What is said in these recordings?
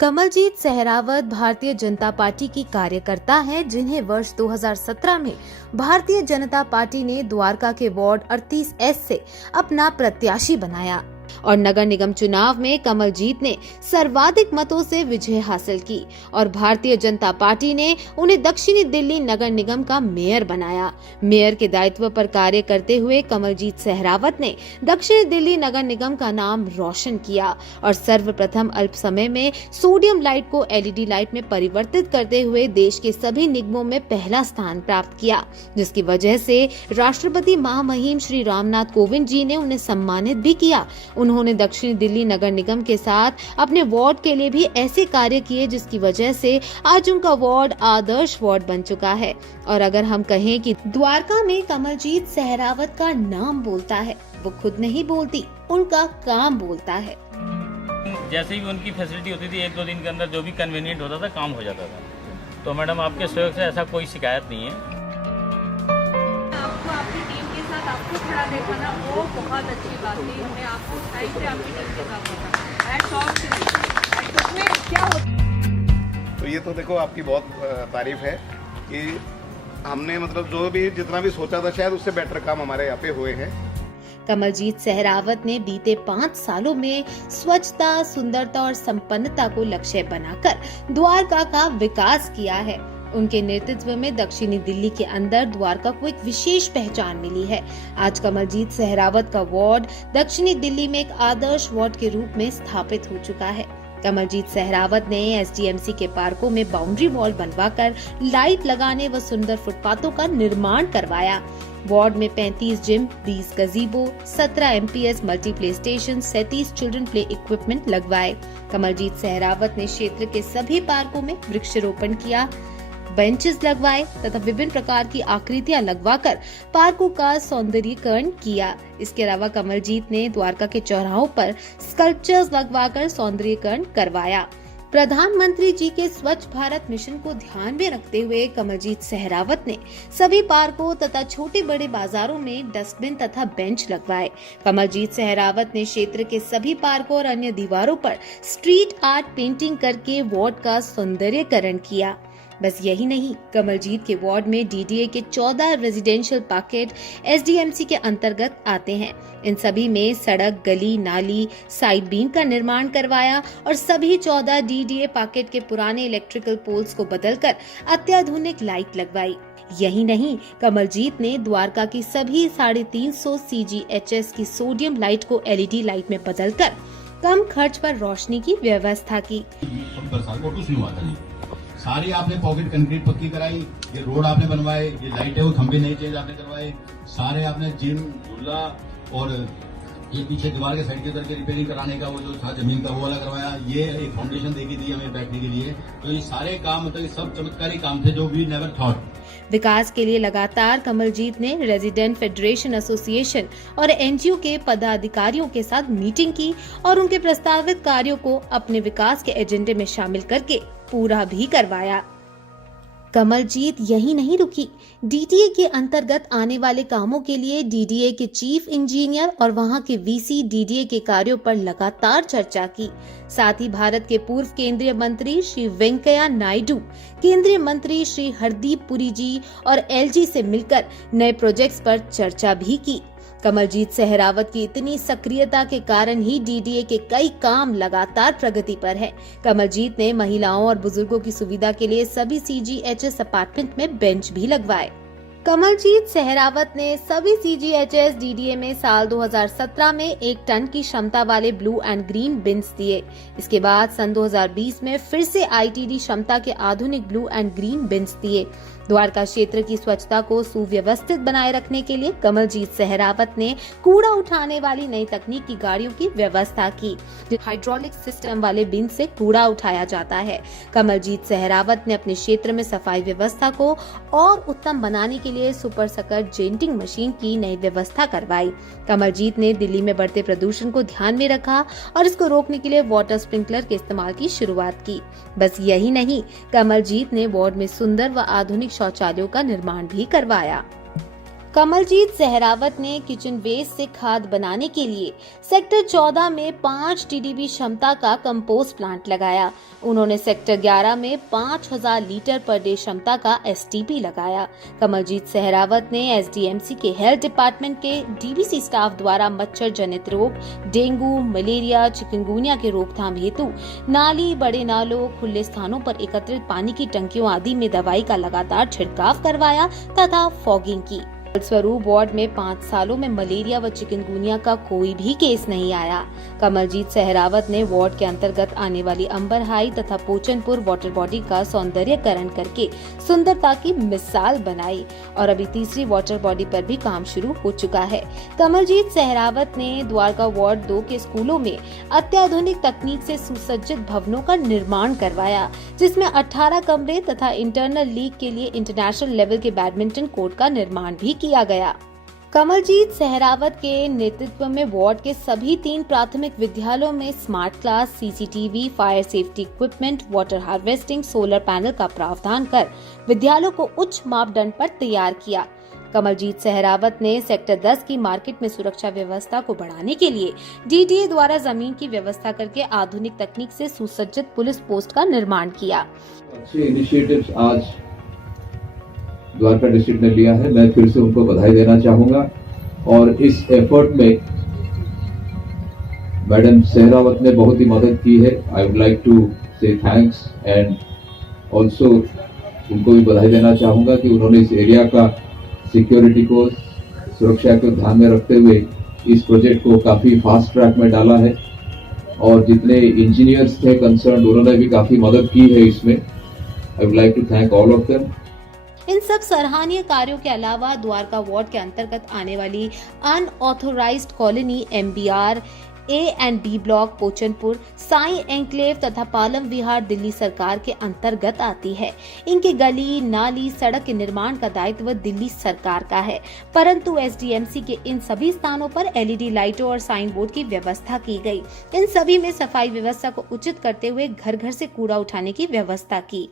Kamaljeet Sehrawat Bharatiya Janata party की कार्यकर्ता हैं, जिन्हें वर्ष 2017 में भारतीय जनता पार्टी ने द्वारका के वार्ड 38S से अपना प्रत्याशी बनाया और नगर निगम चुनाव में कमलजीत ने सर्वाधिक मतों से विजय हासिल की और भारतीय जनता पार्टी ने उन्हें दक्षिणी दिल्ली नगर निगम का मेयर बनाया। मेयर के दायित्व पर कार्य करते हुए कमलजीत सहरावत ने दक्षिणी दिल्ली नगर निगम का नाम रोशन किया और सर्वप्रथम अल्प समय में सोडियम लाइट को LED लाइट में परिवर्तित करते हुए देश के सभी निगमों में पहला स्थान प्राप्त किया, जिसकी वजह से राष्ट्रपति महामहिम श्री रामनाथ कोविंद जी ने उन्हें सम्मानित भी किया। उन्होंने दक्षिणी दिल्ली नगर निगम के साथ अपने वार्ड के लिए भी ऐसे कार्य किए, जिसकी वजह से आज उनका वार्ड आदर्श वार्ड बन चुका है। और अगर हम कहें कि द्वारका में कमलजीत सहरावत का नाम बोलता है, वो खुद नहीं बोलती, उनका काम बोलता है। जैसे ही उनकी फैसिलिटी होती थी, 1-2 दिन के अंदर जो भी कन्वीनियंट होता था, काम हो जाता था। तो मैडम, आपके सहयोग से ऐसा कोई शिकायत नहीं है। आपको खड़ा देखा ना, वो बहुत अच्छी बात थी। हमने आपको टाइम से आपकी टीम के साथ देखा। एट शॉर्ट में क्या होता। तो ये तो देखो, आपकी बहुत तारीफ है कि हमने मतलब जो भी जितना भी सोचा था, शायद उससे बेटर काम हमारे यहाँ पे हुए हैं। कमलजीत सहरावत ने बीते 5 सालों में स्वच्छता, सुंदरता और संपन्नता को लक्ष्य बनाकर द्वारका का विकास किया है। उनके नेतृत्व में दक्षिणी दिल्ली के अंदर द्वारका को एक विशेष पहचान मिली है। आज कमलजीत सहरावत का वार्ड दक्षिणी दिल्ली में एक आदर्श वार्ड के रूप में स्थापित हो चुका है। कमलजीत सहरावत ने SDMC के पार्कों में बाउंड्री वॉल बनवाकर लाइट लगाने व सुंदर फुटपाथों का निर्माण करवाया। वार्ड में 35 gym, 20 गजीबो, 17 MPS multi play station, 37 children play equipment लगवाए। कमलजीत सहरावत ने क्षेत्र के सभी पार्कों में वृक्षारोपण किया, बेंचेस लगवाए तथा विभिन्न प्रकार की आकृतियां लगवाकर पार्कों का सौंदर्यीकरण किया। इसके अलावा कमलजीत ने द्वारका के चौराहों पर स्कल्पचर्स लगवाकर सौंदर्यीकरण करवाया। प्रधानमंत्री जी के स्वच्छ भारत मिशन को ध्यान में रखते हुए कमलजीत सहरावत ने सभी पार्कों तथा छोटे बड़े बाजारों में डस्टबिन तथा बेंच लगवाए। कमलजीत सहरावत ने क्षेत्र के सभी पार्कों और अन्य दीवारों पर स्ट्रीट आर्ट पेंटिंग करके वार्ड का सौंदर्यीकरण किया। बस यही नहीं, कमलजीत के वार्ड में DDA के 14 रेजिडेंशियल पैकेट SDMC के अंतर्गत आते हैं। इन सभी में सड़क, गली, नाली, साइड बीम का निर्माण करवाया और सभी 14 DDA पैकेट के पुराने इलेक्ट्रिकल पोल्स को बदलकर अत्याधुनिक लाइट लगवाई। यही नहीं, कमलजीत ने द्वारका की सभी 350 CGHS की सोडियम लाइट को LED लाइट में बदलकर कम खर्च पर रोशनी की व्यवस्था की। सारी आपने पॉकेट कंक्रीट पक्की कराई, ये रोड आपने बनवाए, ये लाइटें वो खंभे नए चेंज आपने करवाए, सारे आपने जिम, झूला और ये पीछे दीवार के साइड के उधर के रिपेयरिंग कराने का वो जो था जमीन का, वो वाला करवाया। ये एक फाउंडेशन देखी थी हमें बैठने के लिए। तो ये सारे काम मतलब सब चमत्कारी काम थे जो वी नेवर थॉट। विकास के लिए लगातार कमलजीत ने रेजिडेंट फेडरेशन एसोसिएशन और NGO के पदाधिकारियों के साथ मीटिंग की और उनके प्रस्तावित कार्यों को अपने विकास के एजेंडे में शामिल करके पूरा भी करवाया। कमलजीत यही नहीं रुकी, DDA के अंतर्गत आने वाले कामों के लिए DDA के चीफ इंजीनियर और वहां के VC DDA के कार्यों पर लगातार चर्चा की। साथ ही भारत के पूर्व केंद्रीय मंत्री श्री वेंकैया नायडू, केंद्रीय मंत्री श्री हरदीप पुरी जी और LG से मिलकर नए प्रोजेक्ट्स पर चर्चा भी की। कमलजीत सहरावत की इतनी सक्रियता के कारण ही DDA के कई काम लगातार प्रगति पर है। कमलजीत ने महिलाओं और बुजुर्गों की सुविधा के लिए सभी CGHS अपार्टमेंट में बेंच भी लगवाए। कमलजीत सहरावत ने सभी CGHS DDA में साल 2017 में 1 टन की क्षमता वाले ब्लू एंड ग्रीन बिन्स दिए। इसके बाद सन 2020 में फिर से ITD क्षमता के आधुनिक ब्लू एंड ग्रीन बिन्स दिए। द्वारका क्षेत्र की स्वच्छता को सुव्यवस्थित बनाए रखने के लिए कमलजीत सहरावत ने कूड़ा उठाने वाली नई तकनीक की गाड़ियों की व्यवस्था की। हाइड्रोलिक सिस्टम वाले बिन से कूड़ा उठाया जाता है। कमलजीत सहरावत ने अपने क्षेत्र में सफाई व्यवस्था को और उत्तम बनाने के लिए सुपर सकर जेंटिंग मशीन की नई व्यवस्था करवाई। कमलजीत ने दिल्ली में बढ़ते प्रदूषण को ध्यान में रखा और इसको रोकने के लिए वाटर स्प्रिंकलर के इस्तेमाल की शुरुआत की। बस यही नहीं, कमलजीत ने वार्ड में सुंदर व आधुनिक शौचालयों का निर्माण भी करवाया। कमलजीत सहरावत ने किचन वेस्ट से खाद बनाने के लिए सेक्टर 14 में 5 टीडीबी क्षमता का कंपोस्ट प्लांट लगाया। उन्होंने सेक्टर 11 में 5000 लीटर पर डे क्षमता का एसटीपी लगाया। कमलजीत सहरावत ने एसडीएमसी के हेल्थ डिपार्टमेंट के डीबीसी स्टाफ द्वारा मच्छर जनित रोग, डेंगू, मलेरिया, चिकनगुनिया के रोकथाम हेतु नाली, बड़े नालों, खुले स्थानों पर एकत्रित पानी की टंकियों आदि में दवाई का लगातार छिड़काव करवाया तथा फॉगिंग की। स्वरूप वार्ड में 5 सालों में मलेरिया व चिकनगुनिया का कोई भी केस नहीं आया। कमलजीत सहरावत ने वार्ड के अंतर्गत आने वाली अंबर हाई तथा पोचनपुर वाटर बॉडी का सौंदर्यकरण करके सुंदरता की मिसाल बनाई और अभी तीसरी वाटर बॉडी पर भी काम शुरू हो चुका है। कमलजीत सहरावत ने द्वारका वार्ड 2 के स्कूलों में अत्याधुनिक तकनीक से सुसज्जित भवनों का निर्माण करवाया, जिसमें 18 कमरे तथा इंटरनल लीग के लिए इंटरनेशनल लेवल के बैडमिंटन कोर्ट का निर्माण भी किया गया। कमलजीत सहरावत के नेतृत्व में वार्ड के सभी 3 प्राथमिक विद्यालयों में smart class, CCTV, fire safety equipment, water harvesting, solar panel का प्रावधान कर विद्यालयों को उच्च मापदंड पर तैयार किया। कमलजीत सहरावत ने सेक्टर 10 की मार्केट में सुरक्षा व्यवस्था को बढ़ाने के लिए डीडीए द्वारा जमीन की व्यवस्था करके आधुनिक तकनीक से सुसज्जित पुलिस पोस्ट का निर्माण किया। अच्छे इनिशिएटिव्स आज द्वारका डिस्ट्रिक्ट ने लिया है, मैं फिर से उनको बधाई देना चाहूंगा। और इस एफर्ट में मैडम सहरावत ने बहुत ही मदद की है। आई वुड लाइक टू से थैंक्स एंड ऑल्सो उनको भी बधाई देना चाहूंगा कि उन्होंने इस एरिया का सिक्योरिटी को, सुरक्षा को ध्यान में रखते हुए इस प्रोजेक्ट को काफी फास्ट ट्रैक में डाला है और जितने इंजीनियर्स थे कंसर्न उन्होंने भी काफी मदद की है इसमें। I would like to thank all of them. इन सब सराहनीय कार्यों के अलावा द्वारका वार्ड के अंतर्गत आने वाली unauthorised colony MBR A and B block Pochanpur, Sai enclave तथा पालम विहार दिल्ली सरकार के अंतर्गत आती है। इनके गली, नाली, सड़क के निर्माण का दायित्व दिल्ली सरकार का है, परंतु SDMC के इन सभी स्थानों पर LED लाइटों और साइन बोर्ड की व्यवस्था की गई। इन सभी में सफाई व्यवस्था को उचित करते हुए घर घर से कूड़ा उठाने की व्यवस्था की।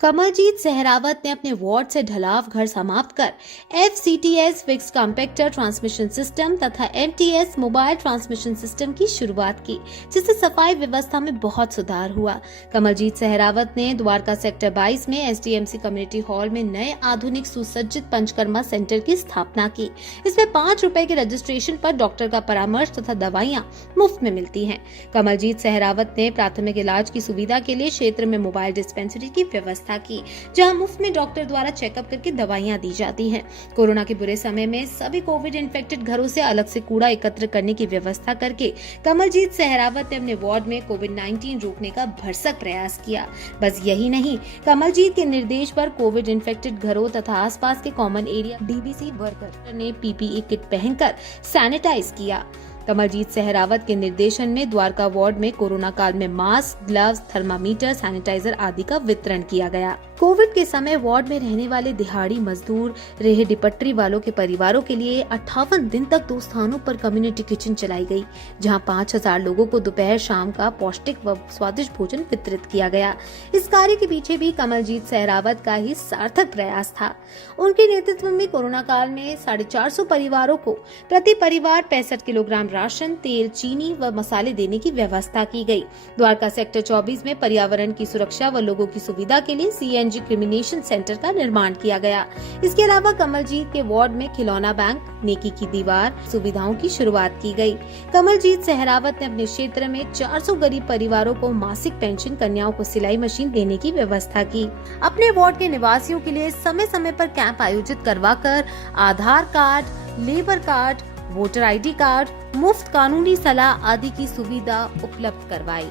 कमलजीत सहरावत ने अपने वार्ड से ढलाव घर समाप्त कर FCTS fixed compactor transmission system तथा MTS मोबाइल ट्रांसमिशन सिस्टम की शुरुआत की, जिससे सफाई व्यवस्था में बहुत सुधार हुआ। कमलजीत सहरावत ने द्वारका सेक्टर 22 में SDMC कम्युनिटी हॉल में नए आधुनिक सुसज्जित पंचकर्मा सेंटर की स्थापना की। इसमें 5 रुपए के रजिस्ट्रेशन पर डॉक्टर का परामर्श तथा दवाइयां मुफ्त में मिलती हैं। कमलजीत सहरावत ने प्राथमिक इलाज की सुविधा के लिए क्षेत्र में मोबाइल डिस्पेंसरी की व्यवस्था की, जहां मुफ्त में डॉक्टर द्वारा चेकअप करके दवाइयां दी जाती हैं। कोरोना के बुरे समय में सभी कोविड इन्फेक्टेड घरों से अलग से कूड़ा एकत्र करने की व्यवस्था करके कमलजीत सहरावत ने अपने वार्ड में कोविड-19 रोकने का भरसक प्रयास किया। बस यही नहीं, कमलजीत के निर्देश पर कोविड इन्फेक्टेड घरों तथा आसपास के कॉमन एरिया डीबीसी वर्कर ने PPE किट पहनकर सैनिटाइज किया। कमलजीत सहरावत के निर्देशन में द्वारका वार्ड में कोरोना काल में मास्क, ग्लव्स, थर्मामीटर, सैनिटाइजर आदि का वितरण किया गया। कोविड के समय वार्ड में रहने वाले दिहाड़ी मजदूर, रेहड़ी पटरी वालों के परिवारों के लिए 58 दिन तक 2 स्थानों पर कम्युनिटी किचन चलाई गई, जहां 5000 लोगों को दोपहर शाम का पौष्टिक व स्वादिष्ट भोजन वितरित किया गया। इस कार्य के पीछे भी कमलजीत सहरावत का ही सार्थक प्रयास था। उनके नेतृत्व में कोरोना काल में 450 परिवारों को प्रति परिवार 65 किलोग्राम राशन, तेल, चीनी व मसाले देने की व्यवस्था की गई। द्वारका सेक्टर 24 में पर्यावरण की सुरक्षा व लोगों की सुविधा के लिए CNG क्रिमिनेशन सेंटर का निर्माण किया गया। इसके अलावा कमलजीत के वार्ड में खिलौना बैंक, नेकी की दीवार सुविधाओं की शुरुआत की गई। कमलजीत सहरावत ने अपने क्षेत्र में 400 गरीब परिवारों को मासिक पेंशन, कन्याओं को सिलाई मशीन देने की व्यवस्था की। अपने वार्ड के निवासियों के लिए समय समय पर कैंप आयोजित करवाकर Aadhaar card, labour card, voter ID card, मुफ्त कानूनी सलाह आदि की सुविधा उपलब्ध करवाई।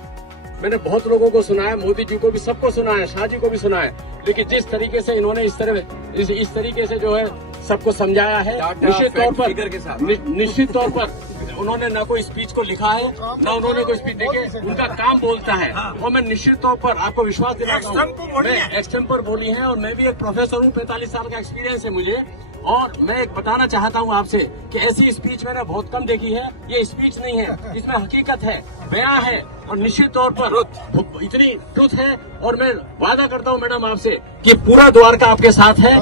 मैंने बहुत लोगों को सुना है, मोदी जी को भी सबको सुना है, शाह जी को भी सुना है, लेकिन जिस तरीके से इन्होंने इस तरीके से जो है सबको समझाया है, निश्चित तौर पर उन्होंने ना कोई स्पीच को लिखा है, ना उन्होंने कोई स्पीच देखी, उनका काम बोलता है। और मैं निश्चित तौर पर आपको विश्वास दिलाता हूँ, मैं एक्सटेम्पर बोली है और मैं भी एक प्रोफेसर हूँ, 45 साल का एक्सपीरियंस है मुझे। और मैं एक बताना चाहता हूँ आपसे कि ऐसी स्पीच मैंने बहुत कम देखी है। ये स्पीच नहीं है, इसमें हकीकत है, बयां है और निश्चित तौर पर इतनी ट्रुथ है। और मैं वादा करता हूँ मैडम आपसे कि पूरा द्वारका आपके साथ है।